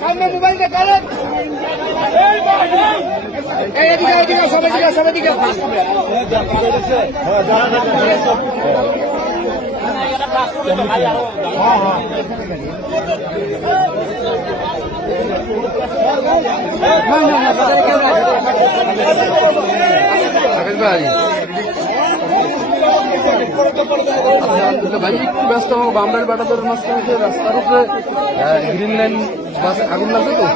সামনে মোবাইল দেখালেন এদিকে এদিকে সবাই দিকে সবাই দিকে আচ্ছা, ভাই, একটু ব্যস্ত হব বামরাইল বেটাদের মাঝখানে যে রাস্তার উপরে গ্রিন লাইন বাস আগুন লাগবে তো?